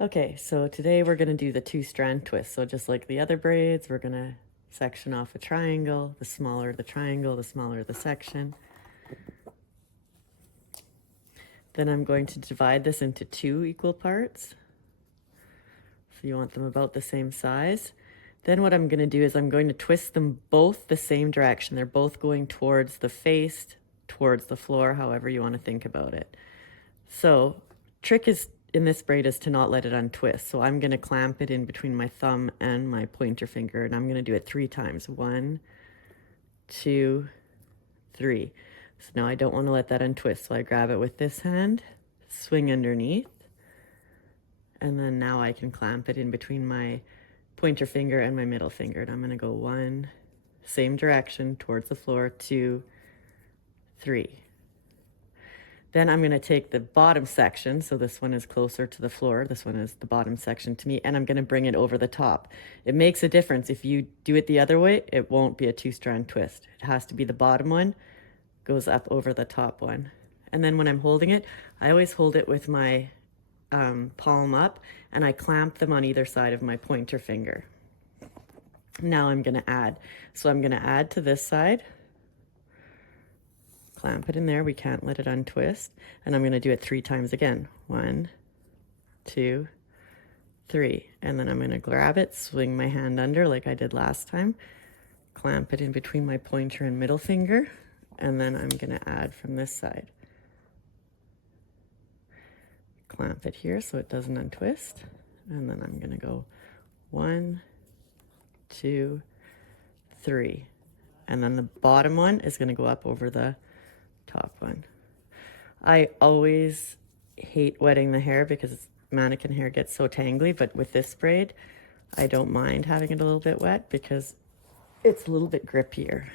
Okay, so today we're going to do the 2-strand twist. So just like the other braids, we're going to section off a triangle. The smaller the triangle, the smaller the section. Then I'm going to divide this into 2 equal parts. So you want them about the same size. Then what I'm going to do is I'm going to twist them both the same direction. They're both going towards the face, towards the floor, however you want to think about it. So trick is in this braid is to not let it untwist. So I'm going to clamp it in between my thumb and my pointer finger, and I'm going to do it 3 times. 1, 2, 3. So now I don't want to let that untwist. So I grab it with this hand, swing underneath, and then now I can clamp it in between my pointer finger and my middle finger. And I'm going to go 1, same direction towards the floor, 2, 3. Then I'm going to take the bottom section, so this one is closer to the floor, this one is the bottom section to me, and I'm going to bring it over the top. It makes a difference. If you do it the other way, it won't be a 2-strand twist. It has to be the bottom one, goes up over the top one. And then when I'm holding it, I always hold it with my palm up, and I clamp them on either side of my pointer finger. Now I'm going to add. So I'm going to add to this side. Clamp it in there, we can't let it untwist, and I'm going to do it 3 times again. 1, 2, 3, and then I'm going to grab it, swing my hand under like I did last time, clamp it in between my pointer and middle finger, and then I'm going to add from this side. Clamp it here so it doesn't untwist, and then I'm going to go 1, 2, 3, and then the bottom one is going to go up over the top one. I always hate wetting the hair because mannequin hair gets so tangly, but with this braid, I don't mind having it a little bit wet because it's a little bit grippier.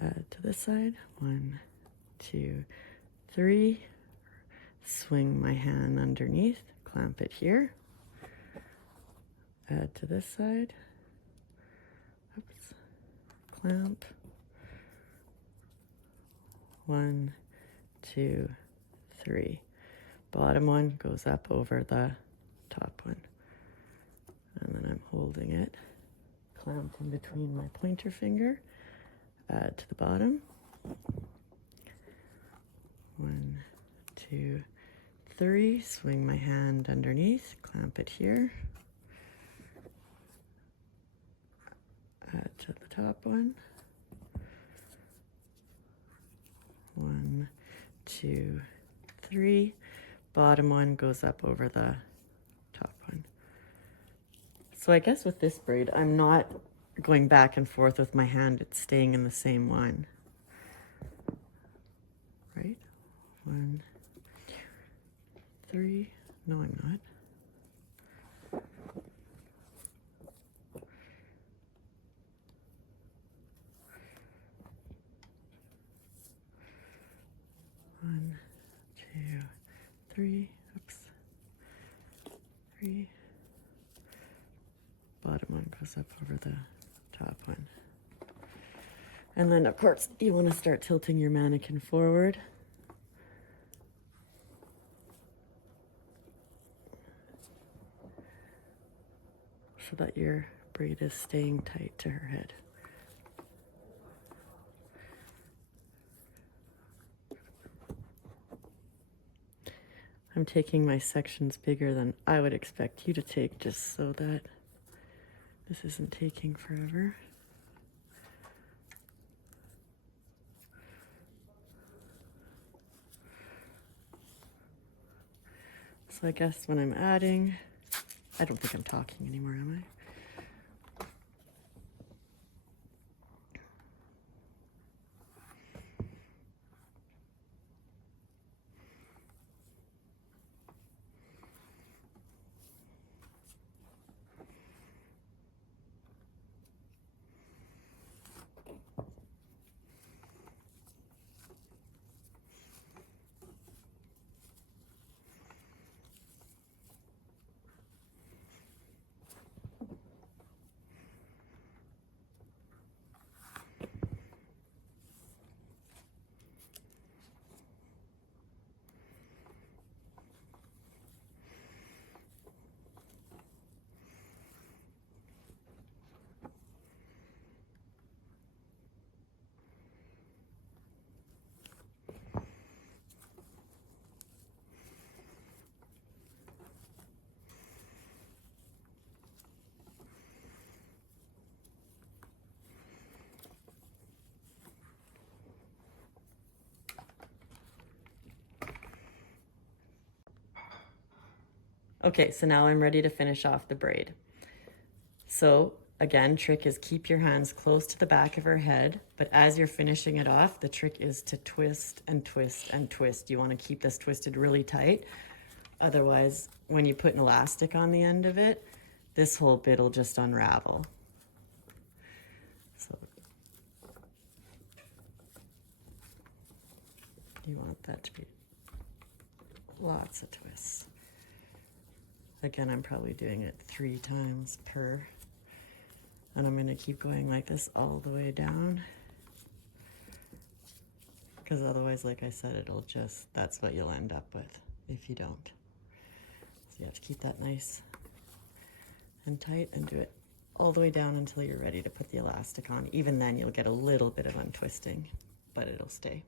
Add to this side, 1, 2, 3, swing my hand underneath, clamp it here, add to this side, oops, clamp, 1, 2, 3. Bottom one goes up over the top one. And then I'm holding it, clamped in between my pointer finger, add to the bottom. 1, 2, 3, swing my hand underneath, clamp it here, add to the top one. 1, 2, 3. Bottom one goes up over the top one. So I guess with this braid, I'm not going back and forth with my hand. It's staying in the same one. Right? 1, 2, 3. No, I'm not. 1, 2, 3. Oops. 3. Bottom one goes up over the top one. And then, of course, you want to start tilting your mannequin forward. So that your braid is staying tight to her head. I'm taking my sections bigger than I would expect you to take, just so that this isn't taking forever. So I guess when I'm adding, I don't think I'm talking anymore, am I? Okay, so now I'm ready to finish off the braid. So again, trick is keep your hands close to the back of her head, but as you're finishing it off, the trick is to twist and twist and twist. You want to keep this twisted really tight. Otherwise, when you put an elastic on the end of it, this whole bit will just unravel. So you want that to be lots of twists. Again, I'm probably doing it 3 times per. And I'm going to keep going like this all the way down. Because otherwise, like I said, it'll just, that's what you'll end up with if you don't. So you have to keep that nice and tight and do it all the way down until you're ready to put the elastic on. Even then, you'll get a little bit of untwisting, but it'll stay.